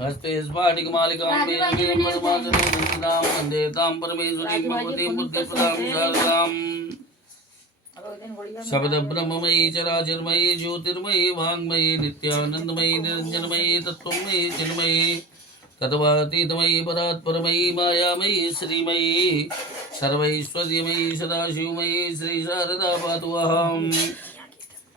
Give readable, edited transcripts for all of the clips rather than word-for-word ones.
हस्ते स्फाटिकमालिकां परमाचलेनां वन्दे तां परमेश्वरीं भगवतीं बुद्धिप्रदां शारदाम् शब्द ब्रह्ममयी चराचरमयी ज्योतिर्मयी वाङ्मयी नित्यानन्दमयी निरञ्जनमयी तत्त्वमयी चिन्मयी तत्त्वातीतमयी परात्परमयी मायामयी श्रीमयी सर्वैश्वर्यमयी सदाशिवमयी श्री शारदा पातु अहम्।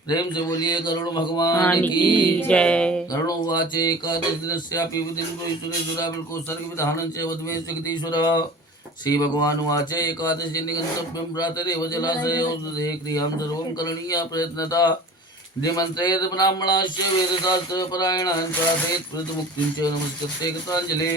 प्रेम से बोलिए करुण भगवान की जय। करुणो वाचे एकादश दिनस्यापि विदिन्द्रोईश्वरेश्वरावल्को सर्ग विधानं च वद्मे जगदीश्वर। श्री भगवान वाचे एकादशी निगन्तव्यं प्रातरेव जलाशयोदधे क्रियां सर्वं करणीया प्रयत्नता निमन्त्रेत ब्राह्मणाश्च वेदशास्त्रपरायणान् प्रार्थयेत् प्रतमुक्तिं च नमस्कृत्य कृताञ्जले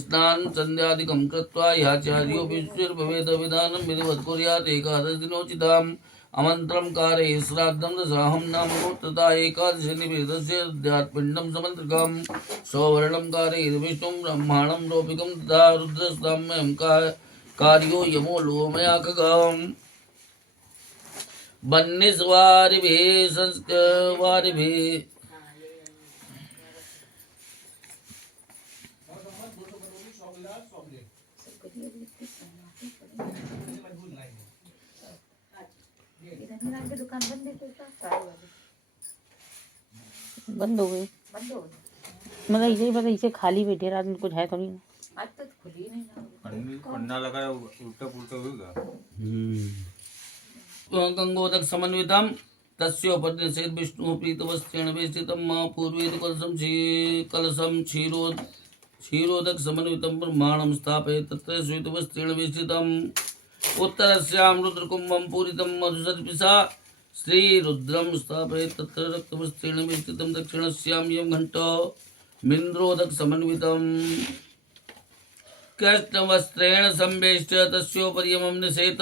स्नान संध्यादिकं कृत्वा ह्याचार्यो विष्णुर्भवेद विधानं विधिवत् कुर्यात् एकादश दिनोचिताम् अमन्त्रं कारये श्राद्धं दशाहं नाम गोत्रता एकादशी निवेदस्य अध्यात्पिण्डं समन्त्रकं सौवर्णं कारयेत् विष्णुं ब्रह्माणं रोपिकं तथा रुद्रस्ताम्यं कार्यो यमो लोमया खगम् बन्निस्वारिभिः संस्कृवारिभिः दुकान बंद है बंद हो गई। मतलब इसे पता इसे खाली बैठे रात में कुछ है थोड़ी ना। आज तो खुली नहीं पन्ना लगा उल्टा पुल्टा होगा। गंगोदक समन्वितम तस्योपनिषेद विष्णु प्रीतवस्त्रेण वेष्टितं पूर्वेद कलशं क्षीरोदक समन्वितं ब्रह्माणं स्थापयेत् तत्र श्वेतवस्त्रेण वेष्टितम् उत्तरस्यां रुद्रकुम्भं पूरितं मधुसर्पिषा श्रीरुद्रं स्थापयेत् तत्र रक्तवस्त्रेण वेष्टितं दक्षिणस्यां यं घण्टमिन्द्रोदक समन्वितम् कृष्णवस्त्रेण संवेष्ट्य तस्योपरि यमं निषेत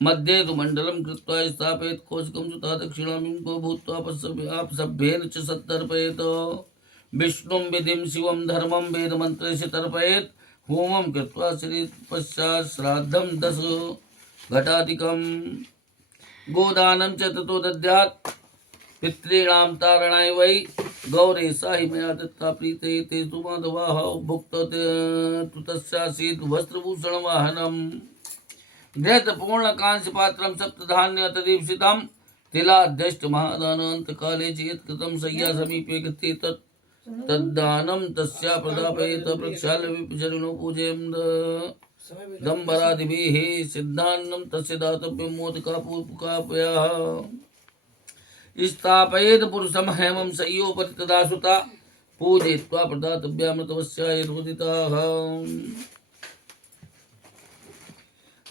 मध्ये तु मण्डलं कृत्वा स्थापयेत् कौशिकं सुता दक्षिणामिं को भूत्वा सभ्येन च सत्तर्पयेत् विष्णुं विधिं शिवं धर्मं वेदमन्त्रैः तर्पयेत् होमं कृत्वा श्री पश्चात् श्राद्धं 10 घटाधिकं गोदानं च ततो दद्यात् पितॄणां तारणाय वै गौरे साहि मया दत्ता प्रीते ते तु माधवाः भुक्त तु तस्यासीत् वस्त्रभूषणवाहनम् घृत पूर्ण कांस्य पात्रं सप्तधान्य तदीप्सितं तिलाध्यष्ट महादानान्त काले चेत् कृतं सय्या समीपे गते तद्दानं तस्या प्रदापयेत् प्रक्षाल्य विपचरणो पूजयन् दम्बरादिभिः सिद्धान्नं तस्य दातव्यं मोदकापूर्वकापयः स्थापयेत् पुरुषं हेमं सय्योपरि तदा सुता पूजयित्वा प्रदातव्यामृतवस्या यदुदिताः।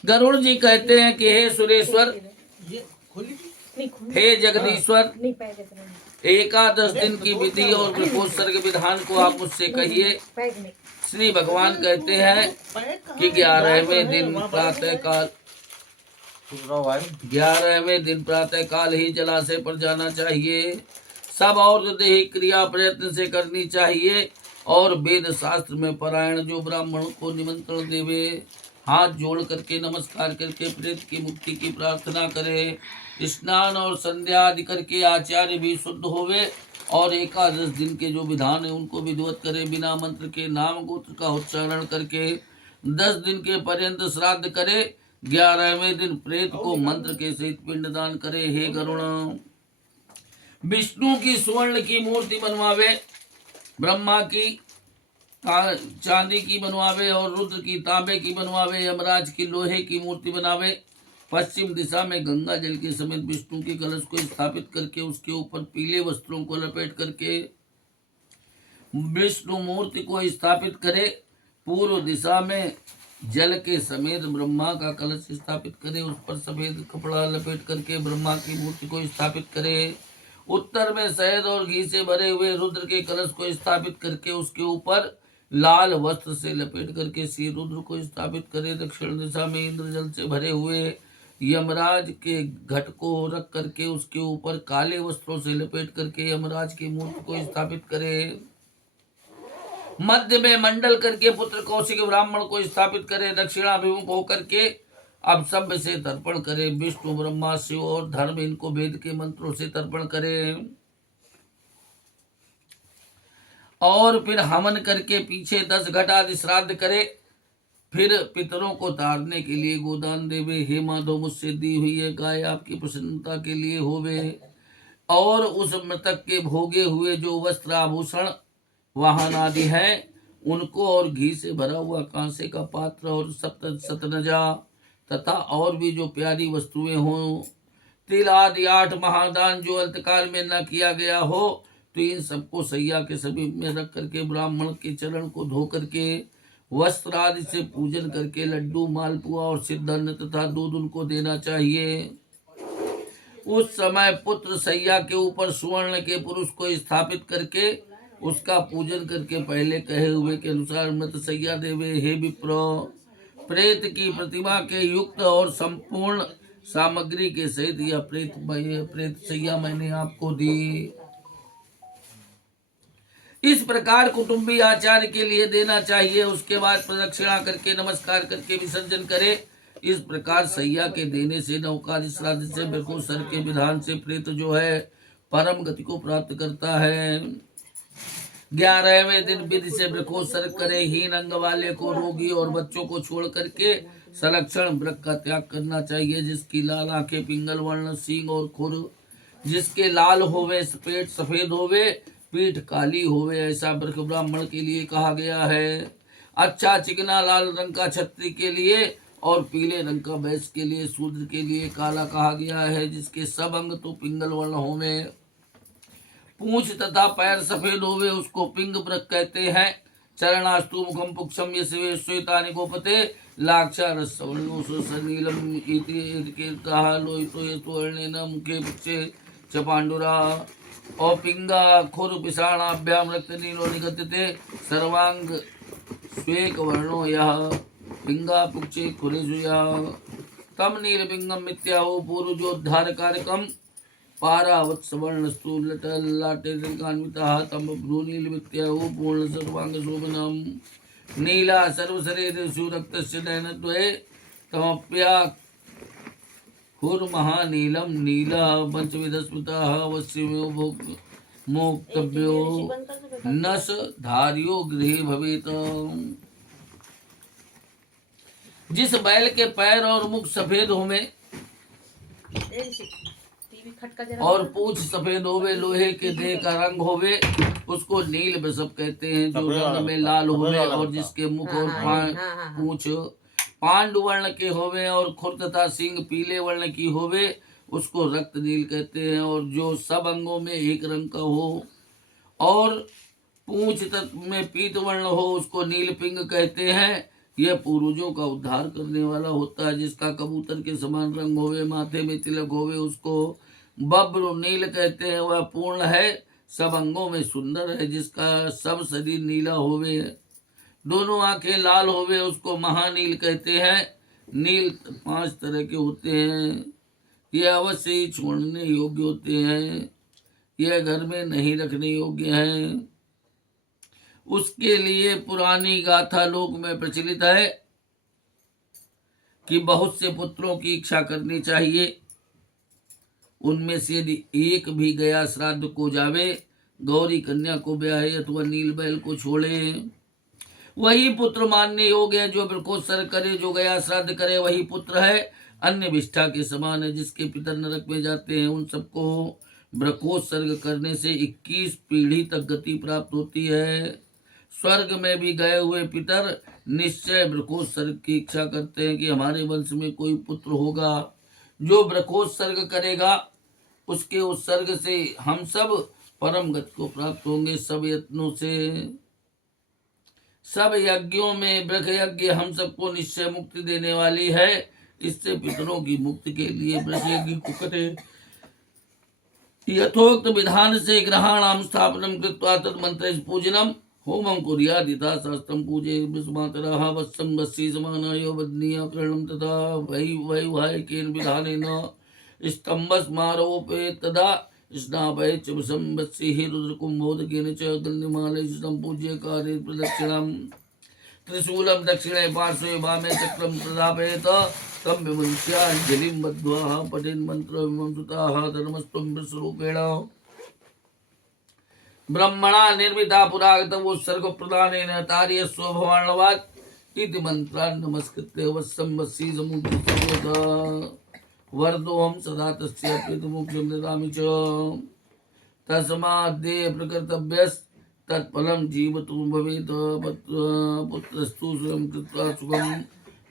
गरुड़ जी कहते हैं कि हे सुरेश्वर, हे जगदीश्वर, एकादश दिन की विधि और प्रकोत्सर्ग विधान को आप मुझसे कहिए। श्री भगवान कहते हैं कि 11वें दिन प्रातः काल ही जलाशय पर जाना चाहिए। सब और देही क्रिया प्रयत्न से करनी चाहिए और वेद शास्त्र में परायण जो ब्राह्मण को निमंत्रण देवे हाथ जोड़ करके नमस्कार करके प्रेत की मुक्ति की प्रार्थना करे। स्नान और संध्या आदि करके आचार्य भी शुद्ध होवे और एकादश दिन के जो विधान है उनको विधिवत करे। बिना मंत्र के नाम गोत्र का उच्चारण करके 10 दिन के पर्यंत श्राद्ध करे। 11वें दिन प्रेत को मंत्र के सहित पिंडदान करे। हे गरुण, विष्णु की स्वर्ण की मूर्ति बनवावे, ब्रह्मा की चांदी की बनवावे और रुद्र की तांबे की बनवावे, यमराज की लोहे की मूर्ति बनावे। पश्चिम दिशा में गंगा जल के समेत विष्णु के कलश को स्थापित करके उसके ऊपर पीले वस्त्रों को लपेट करके विष्णु मूर्ति को स्थापित करे। पूर्व दिशा में जल के समेत ब्रह्मा का कलश स्थापित करे, उस पर सफेद कपड़ा लपेट करके ब्रह्मा की मूर्ति को स्थापित करे। उत्तर में शहद और घी से भरे हुए रुद्र के कलश को स्थापित करके उसके ऊपर लाल वस्त्र से लपेट करके श्री रुद्र को स्थापित करे। दक्षिण दिशा में इंद्र जल से भरे हुए यमराज के घट को रख करके उसके ऊपर काले वस्त्रों से लपेट करके यमराज की मूर्ति को स्थापित करे। मध्य में मंडल करके पुत्र कौशिक ब्राह्मण को स्थापित करे। दक्षिणाभिमुख होकर के अब सभ्य से तर्पण करे। विष्णु ब्रह्मा शिव और धर्म इनको वेद के मंत्रों से तर्पण करे। और फिर हवन करके पीछे 10 घट आदि श्राद्ध करे, फिर पितरों को तारने के लिए गोदान देवे। हे माधव, मुझसे दी हुई है गाय आपकी प्रसन्नता के लिए होवे। और उस मृतक के भोगे हुए जो वस्त्र आभूषण वाहन आदि हैं उनको, और घी से भरा हुआ कांसे का पात्र और सतनजा तथा और भी जो प्यारी वस्तुएं हों, तिल आदि 8 महादान जो अंतकाल में न किया गया हो, तो इन सबको सैया के समीप में रख करके ब्राह्मण के चरण को धो करके वस्त्र आदि से पूजन करके लड्डू, मालपुआ और सिद्धन्न तथा दूध उनको देना चाहिए। उस समय पुत्र सैया के ऊपर सुवर्ण के पुरुष को स्थापित करके उसका पूजन करके पहले कहे हुए के अनुसार मृत सैया देवे। हे विप्र, प्रेत की प्रतिमा के युक्त और संपूर्ण सामग्री के सहित यह प्रेत सैया मैंने आपको दी। इस प्रकार कुटुंबी आचार्य के लिए देना चाहिए। उसके बाद प्रदक्षिणा करके नमस्कार करके विसर्जन करे। इस प्रकार सैया के देने से, नौकादि श्राद्ध से, बिल्कुल सर के विधान से प्रेत जो है परम गति को प्राप्त करता है। 11वें दिन विधि से वृकोत्सर्ग करे। हीन अंग वाले को, रोगी और बच्चों को छोड़ करके संरक्षण वृक का त्याग करना चाहिए। जिसकी लाल आंखें, पिंगल वर्ण, सींग और खुर, जिसके लाल होवे, पेट सफेद होवे, पीठ काली होवे, ऐसा वृक ब्राह्मण के लिए कहा गया है। अच्छा चिकना लाल रंग का क्षत्रिय के लिए और पीले रंग का वैश्य के लिए, शूद्र के लिए काला कहा गया है। जिसके सब अंग तो पिंगल वर्ण होवे, पूंछ तथा पैर सफेद होवे, उसको पिंग वृक कहते हैं। चरणास्तु मुखम पुक्षम यशवे श्वेतानि गोपते लाक्षारसवर्णो सुसनीलम इति कीर्तः लोहितो यस्वर्णेन मुखे पुक्षे च पांडुरा। और पिंगा खुर पिषाणाभ्याम रक्त नीलो निगत्यते सर्वांग स्वेक वर्णो यः पिंगा पुक्षे खुरेषु यः तम नीलपिंगम मिथ्याहो पूर्वजोद्धार कारकम पारावत्सवर्णस्तु ललाटेकान्वितः तम भ्रूनीलमित्याहो पूर्ण सर्वांग शोभनम नीला सर्वशरीरेषु रक्तस्य नयनद्वये तमप्या महानीलम नीला पंचविधस्मृतः वश्यमेव मोक्तव्यो नस धार्यो गृहे भवेत। जिस बैल के पैर और मुख सफेद होवे और पूंछ सफेद होवे, लोहे के देह का रंग होवे, उसको नील वृषभ कहते हैं। जो रंग में लाल होवे और जिसके मुख और पूंछ पांडु वर्ण के होवे और खुर तथा सिंग पीले वर्ण की होवे, उसको रक्त नील कहते हैं। और जो सब अंगों में एक रंग का हो और पूंछ में पीत वर्ण हो, उसको नील पिंग कहते हैं। यह पूर्वजों का उद्धार करने वाला होता है। जिसका कबूतर के समान रंग होवे, माथे में तिलक होवे, उसको बब्र नील कहते हैं। वह पूर्ण है, सब अंगों में सुंदर है। जिसका सब शरीर नीला होवे, दोनों आंखें लाल होवे, उसको महानील कहते हैं। नील 5 तरह के होते हैं। यह अवश्य ही छोड़ने योग्य होते हैं, यह घर में नहीं रखने योग्य हैं। उसके लिए पुरानी गाथा लोक में प्रचलित है कि बहुत से पुत्रों की इच्छा करनी चाहिए। उनमें से यदि एक भी गया श्राद्ध को जावे, गौरी कन्या को ब्याहे अथवा नील बैल को छोड़े, वही पुत्र मानने योग्य है। जो वृकोत्सर्ग करे, जो गया श्राद्ध करे, वही पुत्र है। अन्य विष्ठा के समान है। जिसके पितर नरक में जाते हैं, उन सबको वृकोत्सर्ग करने से 21 पीढ़ी तक गति प्राप्त होती है। स्वर्ग में भी गए हुए पितर निश्चय वृकोत्सर्ग की इच्छा करते हैं कि हमारे वंश में कोई पुत्र होगा जो वृकोत्सर्ग करेगा। उसके उत्सर्ग से हम सब परम गति को प्राप्त होंगे। सब यत्नों से, सब यज्ञों में वृक यज्ञ हम सबको निश्चय मुक्ति देने वाली है। इससे पितरों की मुक्ति के लिए वृक यज्ञ को करे। यथोक्त विधान से ग्रहाणाम स्थापनम कृत्वा तन्मंत्र पूजनम होमं कुर्यात् यथा शास्त्रम पूजे विस्मातरः वत्सं वत्सी समानाय वदनीय करणं तथा वैवाहिकेन विधानेन स्तंभस्मारोपेत तदा स्नापये च वशं वत्सिः रुद्रकुम्भोदकेन च गन्धमालयं पूज्य कार्ये प्रदक्षिणम् त्रिशूलं दक्षिणे पार्श्वे वामे चक्रं प्रदापयेत तं विमुञ्च्याञ्जलिं बद्ध्वा पठेन् मन्त्रमिमं सुताः धर्मस्त्वं विश्वरूपेण ब्रह्मणा निर्मिता पुरागतम उत्सर्ग प्रदानेन तार्य स्वभवानवाद इति मंत्रान् नमस्कृत्य वत्सं वत्सी समुद्र वर्दोहम सदा तस्य प्रीतमुक्षं ददामि च तस्माद्देह प्रकर्तव्यस् तत्फलं जीवतु भवेत् पुत्रस्तु स्वयं कृत्वा सुखं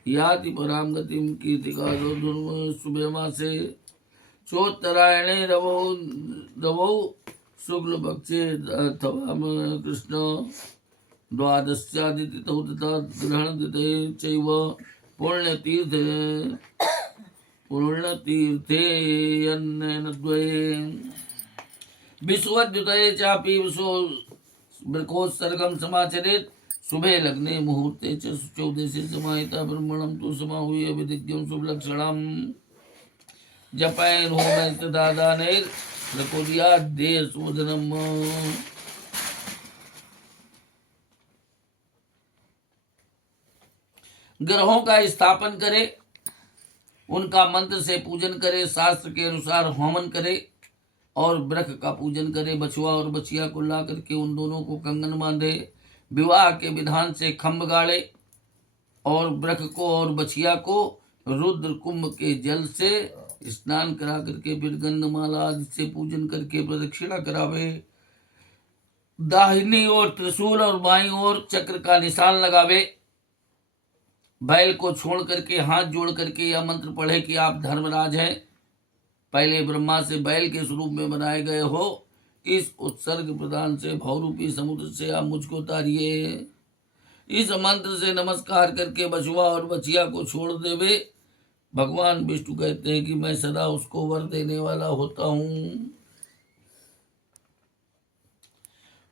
याति परां गतिं कीर्तिकारो ध्रुव सुभेमासे चोत्तरायणे रवौ शुक्ल पक्षे अथवा कृष्ण द्वादश्यादितिथौ तथा ग्रहणतिथे चैव पुण्यतीर्थे अन्नेन द्वये विश्वद्युतये चापि वृकोत्सर्गं समाचरेत् शुभे लग्ने मुहूर्ते च चौदशे समाहिता ब्रह्मणं तु समाहूय विदिग्धं शुभलक्षणम् जपैर् होमैस्तथा दानैर् प्रकुर्याद्देह शोधनम्। ग्रहों का स्थापन करे, उनका मंत्र से पूजन करे, शास्त्र के अनुसार होमन करे और वृक्ष का पूजन करे। बछुआ और बछिया को ला करके उन दोनों को कंगन बांधे, विवाह के विधान से खम्भ गाड़े और वृक्ष को और बछिया को रुद्र कुंभ के जल से स्नान करा करके फिर गंधमाला आदि से पूजन करके प्रदक्षिणा करावे। दाहिनी ओर त्रिशूल और बाईं ओर चक्र का निशान लगावे। बैल को छोड़ करके हाथ जोड़ करके यह मंत्र पढ़े कि आप धर्मराज हैं, पहले ब्रह्मा से बैल के स्वरूप में बनाए गए हो, इस उत्सर्ग प्रदान से भवरूपी समुद्र से आप मुझको तारिए। इस मंत्र से नमस्कार करके बछुआ और बछिया को छोड़ देवे। भगवान विष्णु कहते हैं कि मैं सदा उसको वर देने वाला होता हूं,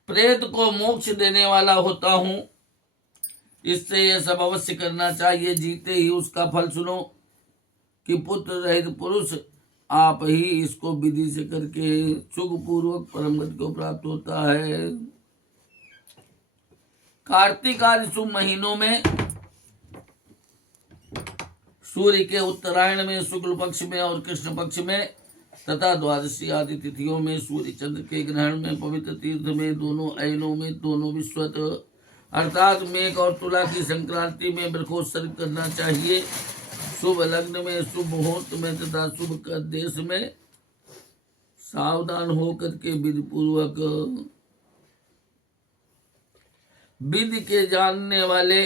प्रेत को मोक्ष देने वाला होता हूं। इससे यह सब अवश्य करना चाहिए। जीते ही उसका फल सुनो कि पुत्र रहित पुरुष आप ही इसको विधि से करके सुख पूर्वक परम गति को प्राप्त होता है। कार्तिक आदि शुभ महीनों में सूर्य के उत्तरायण में, शुक्ल पक्ष में और कृष्ण पक्ष में तथा द्वादशी आदि तिथियों में, सूर्य चंद्र के ग्रहण में, पवित्र तीर्थ में, दोनों अयनों में, दोनों विश्वत अर्थात मेघ और तुला की संक्रांति में वृक्षोत्सर्ग करना चाहिए। शुभ लग्न में, शुभ मुहूर्त में तथा शुभ देश में सावधान होकर के विधि पूर्वक विधि के जानने वाले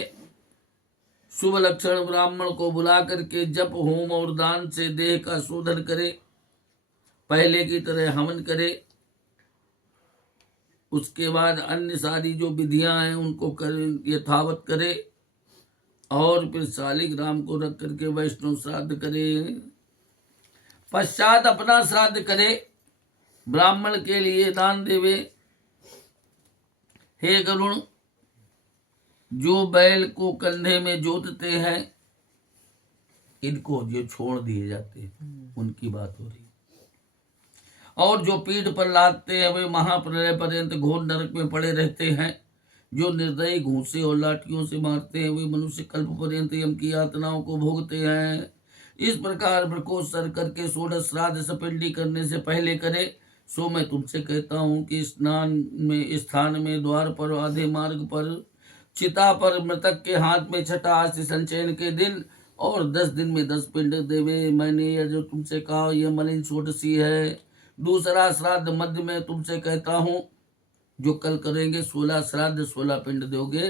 शुभ लक्षण ब्राह्मण को बुला करके जप होम और दान से देह का शोधन करे। पहले की तरह हवन करे। उसके बाद अन्य सारी जो विधियां हैं उनको करे, यथावत करे और फिर शालिग्राम को रख करके वैष्णव श्राद्ध करे। पश्चात अपना श्राद्ध करे, ब्राह्मण के लिए दान देवे। हे गरुण, जो बैल को कंधे में जोतते हैं इनको जो छोड़ दिए जाते हैं उनकी बात हो रही, और जो पीठ पर लादते हैं वे महाप्रलय पर्यंत घोर नरक में पड़े रहते हैं। जो निर्दयी घूंसे और लाठियों से मारते हैं वे मनुष्य कल्प पर्यंत यम की यातनाओं को भोगते हैं। इस प्रकार वृकोत्सर्ग करके 16 श्राद्ध सपिंडी करने से पहले करे। सो मैं तुमसे कहता हूँ कि स्थान में द्वार पर, आधे मार्ग पर, चिता पर, मृतक के हाथ में छठा अस्थि संचयन के दिन और 10 दिन में 10 पिंड देवे। मैंने यह जो तुमसे कहा यह मलिन छोट सी है। दूसरा श्राद्ध मध्य में तुमसे कहता हूँ, जो कल करेंगे 16 श्राद्ध 16 पिंड दोगे।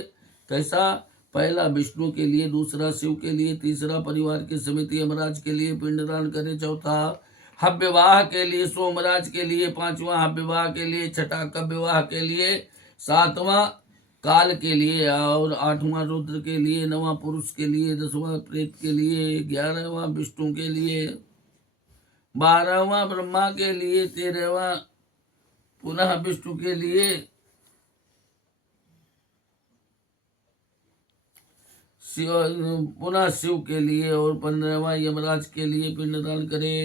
कैसा? पहला विष्णु के लिए, दूसरा शिव के लिए, तीसरा परिवार की समिति यमराज के लिए पिंडदान करे, चौथा हव्यवाह के लिए, सोमराज के लिए, पांचवा हव्यवाह के लिए, छठा कव्यवाह के लिए, सातवां काल के लिए और आठवां रुद्र के लिए, नवां पुरुष के लिए, 10वां प्रेत के लिए, 11वां विष्णु के लिए, 12वां ब्रह्मा के लिए, 13वां पुनः विष्णु के लिए, पुनः शिव के लिए और 15वां यमराज के लिए पिंडदान करे।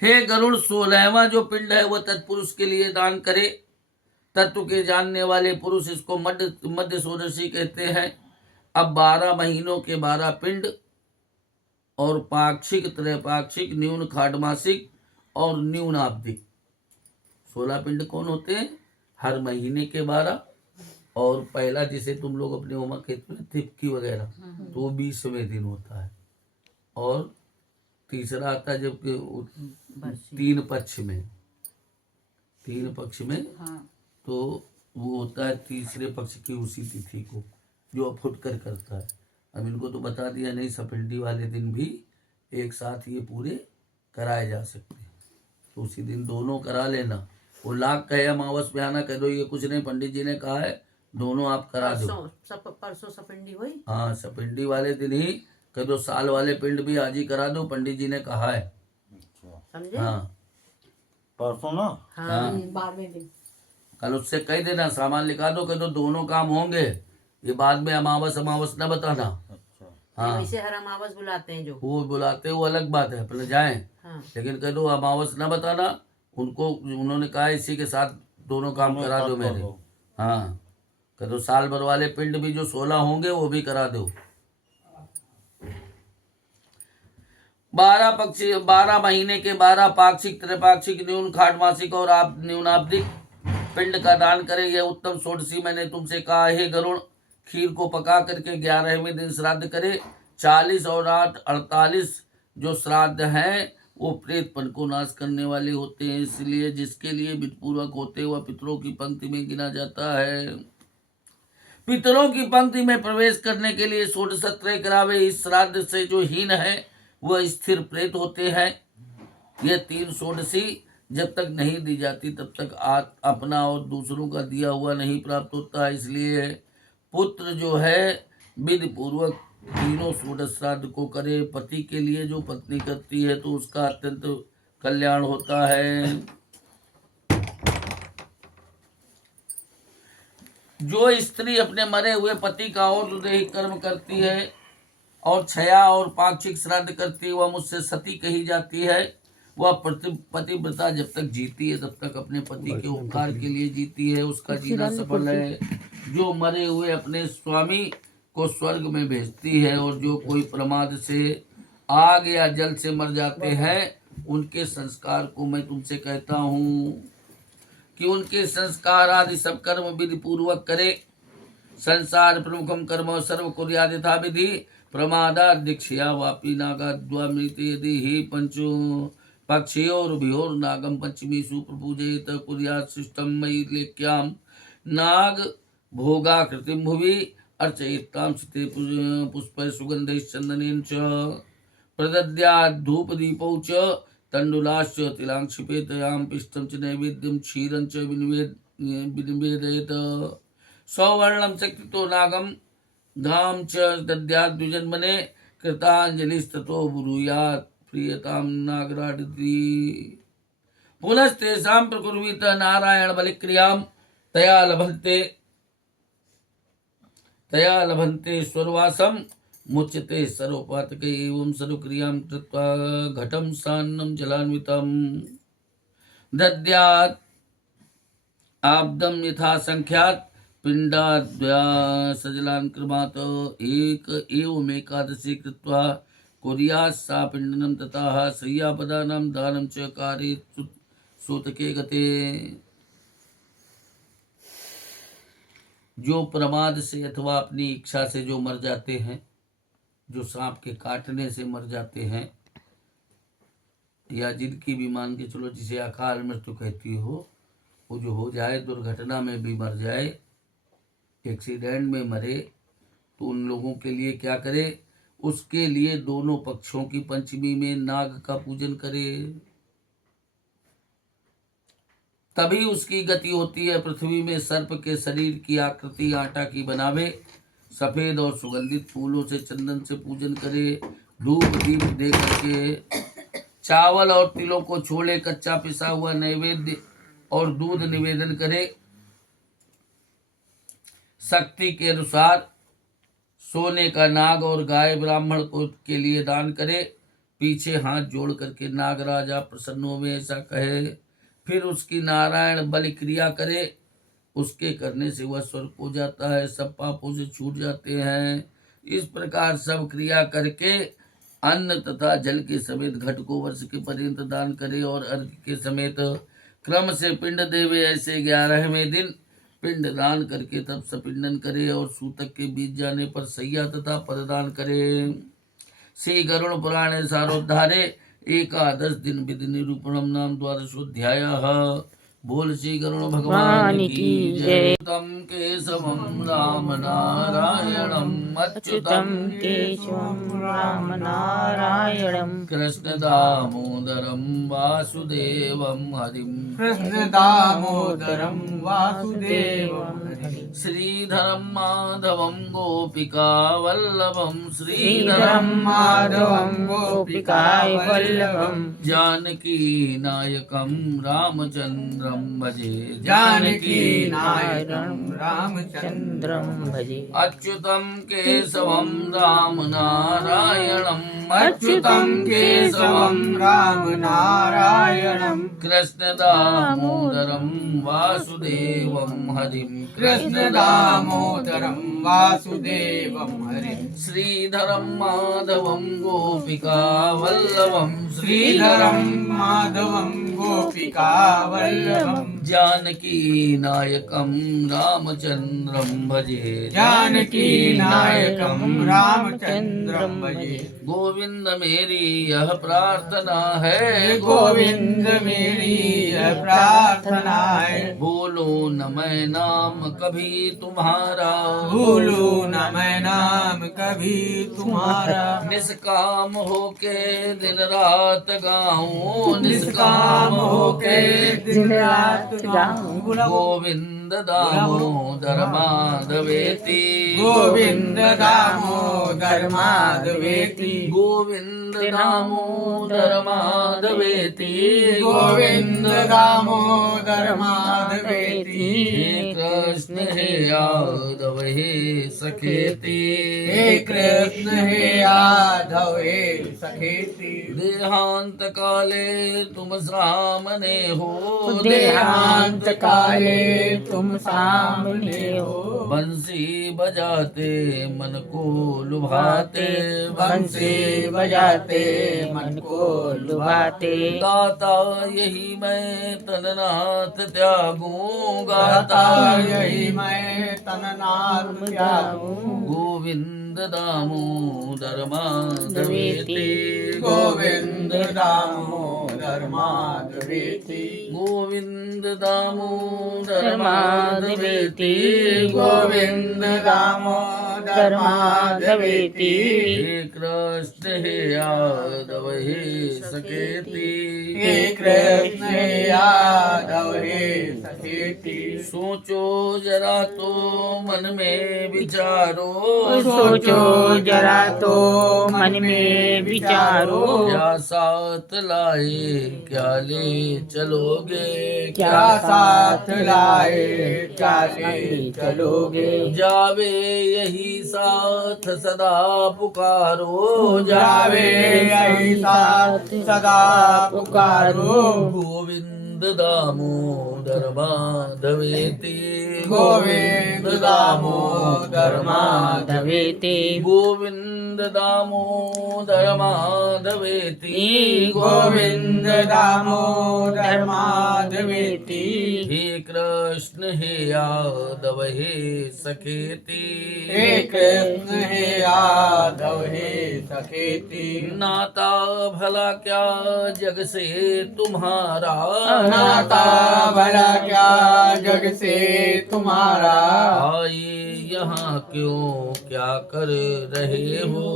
हे गरुड़, 16वां जो पिंड है वह तत्पुरुष के लिए दान करे। तत्व के जानने वाले पुरुष इसको मध्य षोडशी कहते हैं। अब 12 महीनों के 12 पिंड और पाक्षिक, त्रैपाक्षिक, न्यून खाडमासिक और न्यून आवधिक 16 पिंड कौन होते हैं? हर महीने के 12, और पहला जिसे तुम लोग अपने उमा कहते हैं तिपकी वगैरह, तो वो 20वें दिन होता है। और तीसरा आता है जबकि 3 पक्ष में, 3 पक्ष में, तो वो होता है तीसरे पक्ष की उसी तिथि को, जो अफुट कर करता है। अब इनको तो बता दिया नहीं, सपिंडी वाले दिन भी एक साथ ये पूरे कराए जा सकते हैं, तो उसी दिन दोनों करा लेना। वो लाख कहे अमावस में आना, कह दो ये कुछ नहीं, पंडित जी ने कहा है दोनों आप करा दो। परसों सपिंडी हुई। हाँ, सपिंडी वाले दिन ही कह दो, साल वाले पिंड भी आज ही करा दो, पंडित जी ने कहा है। समझे? हाँ परसों ना। हाँ, 12वें दिन। कल उससे कह देना, सामान लिखा दो, कह दो दोनों काम होंगे, ये बाद में अमावस अमावस न बताना। अच्छा। हाँ, वैसे हर अमावस बुलाते हैं जो। वो बुलाते हैं, वो अलग बात है, पहले जाएं, हाँ। लेकिन कह दो अमावस न बताना उनको। उन्होंने कहा इसी के साथ दोनों काम दोनों करा साथ दो कर मेरे। दो। हाँ, कह दो साल भर वाले पिंड भी जो 16 होंगे वो भी करा दो। 12 महीने के 12 पाक्षिक, त्रिपाक्षिक, न्यून, खाटमासिक और आप न्यूनाब्दिक पिंड का दान करे, यह उत्तम षोडशी मैंने तुमसे कहा है। गरुण खीर को पका करके 11वें दिन श्राद्ध करे। 40 और 8 48 जो श्राद्ध हैं वो प्रेतपन को नाश करने वाले होते हैं, इसलिए जिसके लिए विधिपूर्वक होते वह पितरों की पंक्ति में गिना जाता है। पितरों की पंक्ति में प्रवेश करने के लिए षोडशत्रय करावे। इस श्राद्ध से जो हीन है वह स्थिर प्रेत होते हैं। यह 3 षोडशी जब तक नहीं दी जाती तब तक अपना और दूसरों का दिया हुआ नहीं प्राप्त होता है। इसलिए पुत्र जो है विधि पूर्वक तीनों षोडश श्राद्ध को करे। पति के लिए जो पत्नी करती है तो उसका अत्यंत कल्याण होता है। जो स्त्री अपने मरे हुए पति का और दैहिक कर्म करती है और छया और पाक्षिक श्राद्ध करती है, वह मुझसे सती कही जाती है। वह पतिव्रता जब तक जीती है तब तक अपने पति के उपकार के लिए जीती है, उसका जीना सफल है। जो मरे हुए अपने स्वामी को स्वर्ग में भेजती है, और जो कोई प्रमाद से आग या जल से मर जाते हैं उनके संस्कार को मैं तुमसे कहता हूँ कि उनके संस्कार आदि सब कर्म विधि पूर्वक करे। संसार प्रमुखम कर्म सर्व कुर्याद यथा विधि। प्रमादा दीक्षया वापी नागाद्वामृत यदि ही पंचो पक्षयोर्भियोर नागम पंचमी सुप्रपूजयत कुर्यात् शिष्टम मयि लेख्याम नाग भोगाकृतिम भुवि अर्चयितां सिते पुष्पै सुगन्धैश्चन्दनेन च प्रदद्यात् धूपदीपौ च तण्डुलाश्च तिलाङ्क्षिपेतयां पिष्टं च नैवेद्यं क्षीरं च विनिवेदयेत। सौवर्णं शक्तितो नागं धाम च दद्यात् द्विजन्मने कृताञ्जलिस्ततो ब्रूयात् प्रियतां नागराडिति। पुनस्तेषां प्रकुर्वीत नारायण बलिक्रियां तया लभन्ते स्वर्वासं मुच्यते सर्वपातके। एवं सर्वक्रियां कृत्वा घटं सान्नं जलान्वितं दद्यात् आब्दं यथा संख्यात् पिंडाद्वया सजलान् कृमात्। एक एवमेकादशी कृत्वा कुर्यात् सा पिंडनं तथा शय्यापदानां दानं च कारयेत् सूतके गते। जो प्रमाद से अथवा अपनी इच्छा से जो मर जाते हैं, जो सांप के काटने से मर जाते हैं, या जिनकी भी मान के चलो जिसे अकाल मृत्यु कहती हो, वो जो हो जाए दुर्घटना में भी मर जाए, एक्सीडेंट में मरे, तो उन लोगों के लिए क्या करे? उसके लिए दोनों पक्षों की पंचमी में नाग का पूजन करे, तभी उसकी गति होती है। पृथ्वी में सर्प के शरीर की आकृति आटा की बनावे, सफेद और सुगंधित फूलों से चंदन से पूजन करे, धूप दीप दे करके चावल और तिलों को छोड़े, कच्चा पिसा हुआ नैवेद्य और दूध निवेदन करे। शक्ति के अनुसार सोने का नाग और गाय ब्राह्मण को के लिए दान करे। पीछे हाथ जोड़ करके नागराज आप प्रसन्न हो में ऐसा कहे, फिर उसकी नारायण बलि क्रिया करे। उसके करने से वह स्वर्ग हो जाता है, सब पापों से छूट जाते हैं। इस प्रकार सब क्रिया करके अन्न तथा जल के समेत घट को वर्ष के पर्यंत दान करे, और अर्घ के समेत क्रम से पिंड देवे, ऐसे 11वें दिन पिंड दान करके तब सपिंडन करे और सूतक के बीच जाने पर सैया तथा परदान करे। श्री गरुड़ पुराणे सारोद्धारे एकादश दिन विधि निरूपणम नाम द्वादशोऽध्याय। बोल श्री गरुड़ भगवान की जय। तम केशवम राम नारायणम अच्युतम केशवम राम नारायणम कृष्ण दामोदरम वासुदेवम हरिम कृष्ण दामोदरम वासुदेवम श्रीधरम माधवम गोपिका वल्लभम श्रीधरम माधवम गोपिकाय वल्लभम जानकी नायकम रामचंद्रम भजे। जानकी नायकम रामचंद्रम भजे। अच्युतम केशवम राम नारायणम अच्युतम केशवम राम नारायणम कृष्ण दामोदरम वासुदेवम हरिम कृष्ण दामोदरम वासुदेवम हरिम श्रीधरम माधवम गोपिका वल्लभम श्रीधरम माधवम गोपिका वल्लभम जानकी नायकम रामचंद्रम भजे। जानकी नायकम रामचंद्रम भजे। गोविंद मेरी यह प्रार्थना है, गोविंद मेरी यह प्रार्थना है, बोलो न मैं नाम कभी तुम्हारा, भूलू न मैं नाम कभी तुम्हारा, निष्काम होके दिन रात गाऊं, निष्काम होके दिन रात गाऊं। गोविंद दामोदर माधवेति, गोविंद दामोदर माधवेति, गोविंद दामोदर माधवेति, गोविंद दामोदर माधवेति। हे कृष्ण हे यादव हे सखेति, हे कृष्ण हे यादव हे सखेति। देहांत काले तुम सामने हो, देहांत काले तुम सामने हो, बंसी बजाते मन को लुभाते, बंसी बजाते मन को लुभाते। गाता यही मैं तननाथ त्यागूं, गाता यही मैं तननाथ त्यागूं। गोविंद दामोदर माधवेति, गोविंद दामोदर माधवेति, गोविंद दामोदर माधवेति, गोविंद दामोदर माधवेति। हे कृष्ण हे यादव हे सखेति, हे कृष्ण हे यादव हे सखेति। सोचो जरा तो मन में विचारो, सोचो जरा तो मन में विचारो, क्या साथ लाए क्या ले चलोगे, क्या साथ लाए क्या ले चलोगे। जावे यही साथ सदा पुकारो, जावे यही साथ सदा पुकारो। गोविंद दामोदर माधवेति, गोविंद दामोदर माधवेति, गोविंद दामोदर माधवेति, गोविंद दामोदर माधवेति। हे कृष्ण हे यादव हे सखेति, हे कृष्ण हे यादव हे सखेति। नाता भला क्या जग से तुम्हारा, नाता भला क्या जग से तुम्हारा। आए यहाँ क्यों क्या कर रहे हो,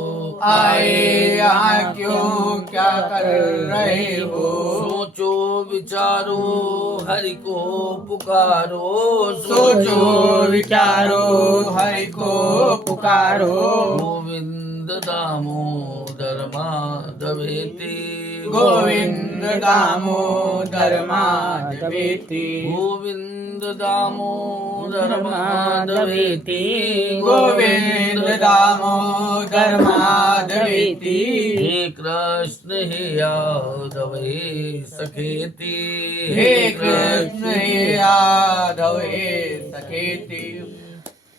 आए यहाँ क्यों क्या कर रहे हो। सोचो विचारो हरि को पुकारो, सोचो विचारो हरि को पुकारो। गोविंद दामोदर माधवेति, गोविंद दामोदर माधवेति, गोविंद दामोदर माधवेति, गोविंद दामोदर माधवेति। हे कृष्ण हे यादव हे सखेति, हे कृष्ण हे यादव हे सखेति।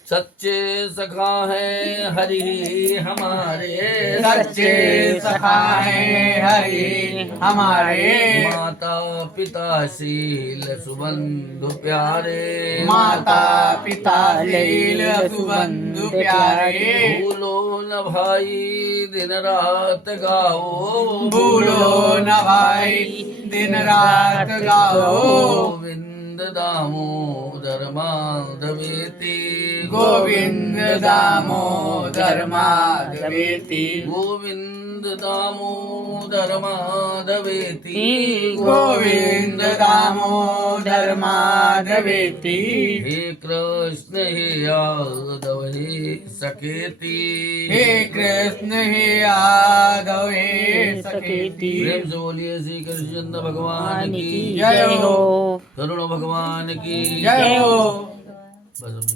सच्चे सखा है हरि हमारे, सच्चे सखा है हरि हमारे, माता पिता शील सुबंधु प्यारे, माता पिता लील सुबंधु प्यारे, भूलो न भाई दिन रात गाओ, भूलो न भाई दिन रात गाओ, गोविंद दामोदर माधवेति, गोविंद दामोदर माधवेति, गोविंद दामोदर माधवेति, गोविंद दामोदर माधवेति, हे कृष्ण हे यादव हे सकेति, हे कृष्ण हे यादव हे सखेति। प्रेम से बोलिए श्री कृष्ण भगवान की जय हो। करुण भगवान की जय हो। बस अब